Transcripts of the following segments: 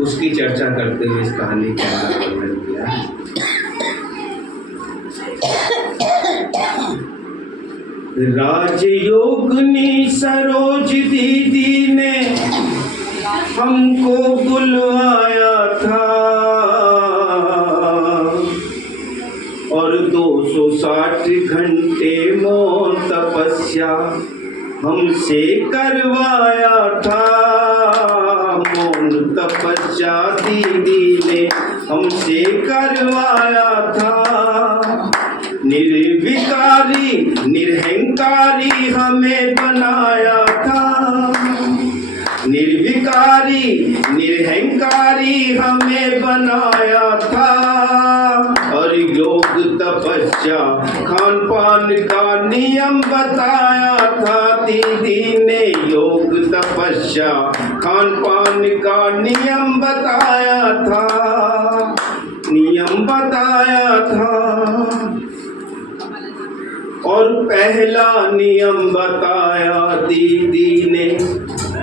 उसकी चर्चा करते हुए इस कहानी का वर्णन किया है। राजयोगिनी सरोज दीदी ने हमको बुलवाया था और 260 घंटे मौन तपस्या हमसे करवाया था। मौन तपस्या दीदी ने हमसे करवाया था। निर्विकारी निरहंकारी हमें बनाया था। निर्विकारी निरहंकारी हमें बनाया था। और योग तपस्या खान पान का नियम बताया था। दीदी ने योग तपस्या खान पान का नियम बताया था। नियम बताया था। और पहला नियम बताया दीदी ने,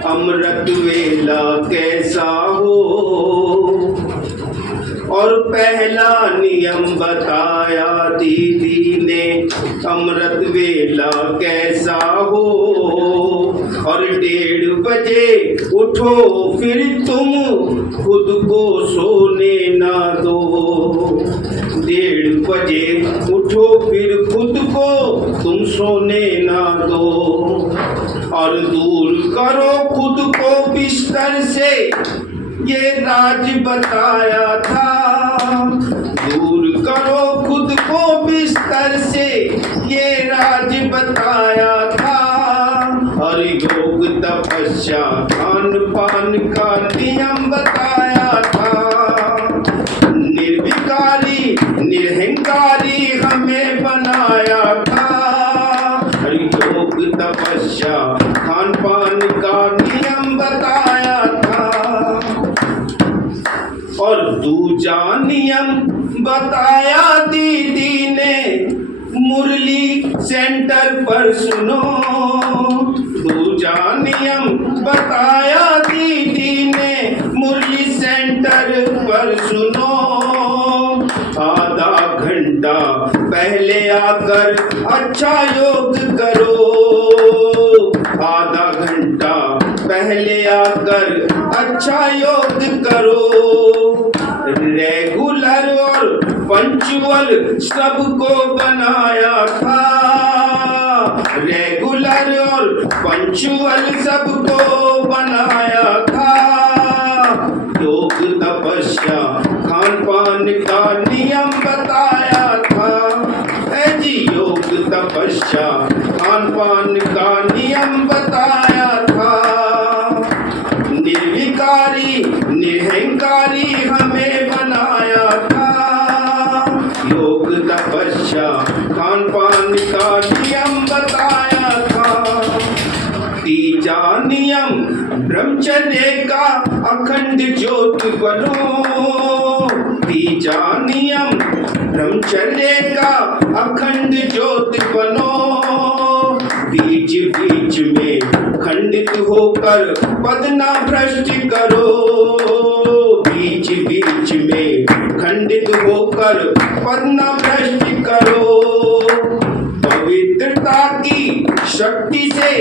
अमृत वेला कैसा हो। और पहला नियम बताया दीदी ने, अमृत वेला कैसा हो। और 1:30 बजे उठो फिर तुम खुद को सोने ना दो। 1:30 बजे उठो फिर खुद को तुम सोने ना दो। और दूर करो खुद को बिस्तर से, ये राज बताया था। दूर करो खुद को बिस्तर से, ये राज बताया था। और योग तपस्या खान पान का नियम बताया था। निर्विकारी निरहंकारी हमें बनाया था। और योग तपस्या खान पान का नियम बताया था। और दूजा नियम बताया दीदी ने, मुरली सेंटर पर सुनो। दूजा नियम बताया दीदी ने, मुरली सेंटर पर सुनो। आधा घंटा पहले आकर अच्छा योग करो। आधा घंटा पहले आकर अच्छा योग करो। रेगुलर और पंचुअल सबको बनाया था। रेगुलर और पंचुअल सबको बनाया था। योग तपस्या खान पान का नियम बताया था। जी योग तपस्या खान पान का नियम बताया था। निर्विकारी निरहंकारी हमें बनाया था। योग तपस्या खान पान का नियम बताया था। तीजा नियम ब्रह्मचर्य का अखंड ज्योत बनो। तीजा नियम ब्रह्मचर्य का अखंड ज्योत बनो। बीच बीच में खंडित होकर पद ना भ्रष्ट करो। बीच बीच में खंडित होकर पद ना भ्रष्ट करो। पवित्रता की शक्ति से,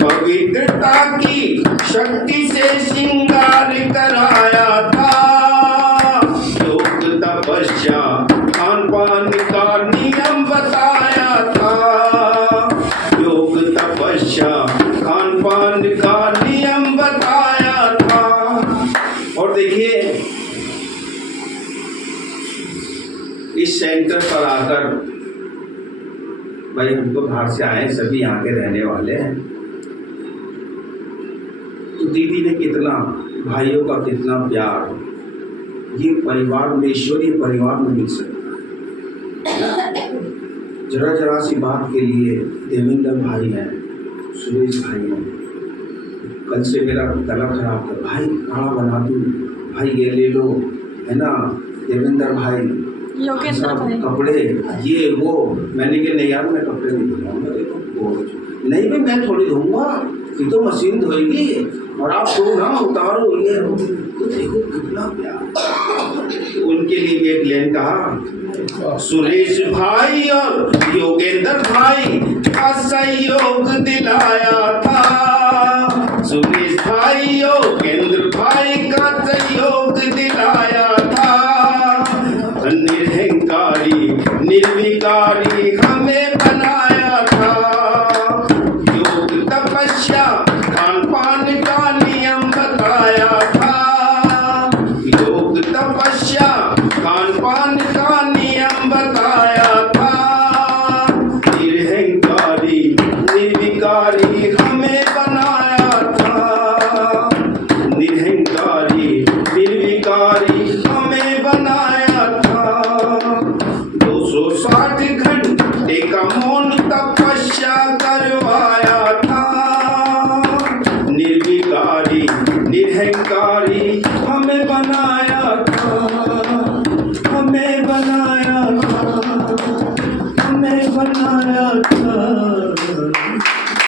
पवित्रता की शक्ति से श्रृंगार कराया था। योग तपस्या खान पान का नियम बताया था। योग तपस्या खान पान का नियम बताया था। और देखिए इस सेंटर पर आकर, भाई हम तो बाहर से आए, सभी यहाँ के रहने वाले हैं, तो दीदी ने कितना, भाइयों का कितना प्यार ये परिवार में, ईश्वरीय परिवार में मिल सकता है। जरा जरा सी बात के लिए देवेंद्र भाई हैं, सुरेश भाई हैं, कल से मेरा गला खराब था, भाई खाना बना दूँ, भाई ये ले लो, है ना देवेंद्र भाई, योगेंद्र भाई, कपड़े ये वो। मैंने कहा नहीं यार मैं कपड़े नहीं धुलाऊंगा। देखो नहीं भाई मैं थोड़ी धोऊंगा, ये तो मशीन धोएगी और आप धो ना उतारो ये। तो देखो कितना प्यार। उनके लिए भी एक लाइन कहा, सुरेश भाई और योगेंद्र भाई का सहयोग दिलाया था। सुरेश भाई योगेंद्र भाई का सहयोग दिलाया था। निरहंकारी निर्विकारी हमें बनाया था। योग तपस्या खान पान का नियम बताया था। योग तपस्या खान पान का नियम बताया था। निरहंकारी निर्विकारी हमें बनाया था। निरहंकारी निर्विकारी हमें बनाया था। 260 घंटे का मौन तपस्या करवाया था। निर्विकारी निरहंकारी हमें बनाया था। हमें बनाया था। हमें बनाया था।